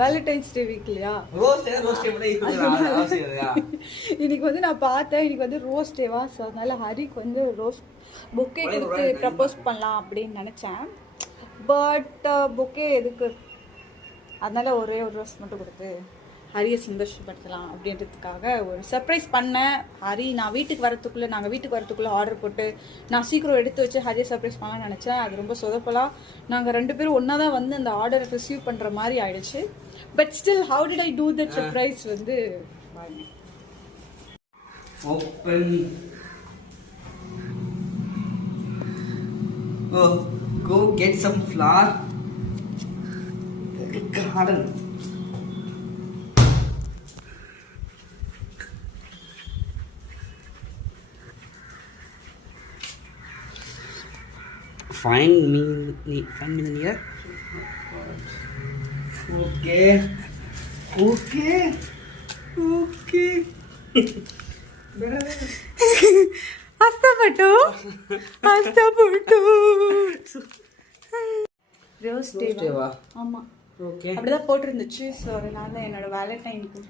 Valentine's day week இல்லையா, இன்னைக்கு வந்து நான் பார்த்தேன், இன்னைக்கு வந்து ரோஸ் டேவா. ஸோ அதனால ஹரிக்கு வந்து ரோஸ் பொக்கே கொடுத்து ப்ரப்போஸ் பண்ணலாம் அப்படின்னு நினச்சேன். பட் பொக்கே எதுக்கு, அதனால ஒரே ஒரு ரோஸ் மட்டும் கொடுத்து ஹரியை சந்தோஷப்படுத்தலாம் அப்படின்றதுக்காக ஒரு சர்ப்ரைஸ் பண்ணேன். ஹரி நாங்கள் வீட்டுக்கு வரத்துக்குள்ளே ஆர்டர் போட்டு நான் சீக்கிரம் எடுத்து வச்சு ஹரியை சர்ப்ரைஸ் பண்ணலாம்னு நினச்சேன். அது ரொம்ப சொதப்பலாம். நாங்கள் 2 பேரும் ஒன்றா தான் வந்து அந்த ஆர்டரை ரிசீவ் பண்ணுற மாதிரி ஆயிடுச்சு. But still how did I do that surprise வந்து open. Go get some flower. Garden. Find me here. Okay. அஸ்தப்பட்டு ரோஸ் டேவா? ஆமாம், ஓகே, அப்படிதான் போட்டிருந்துச்சு. ஸோ அதனால என்னோட வேலண்டைனுக்கு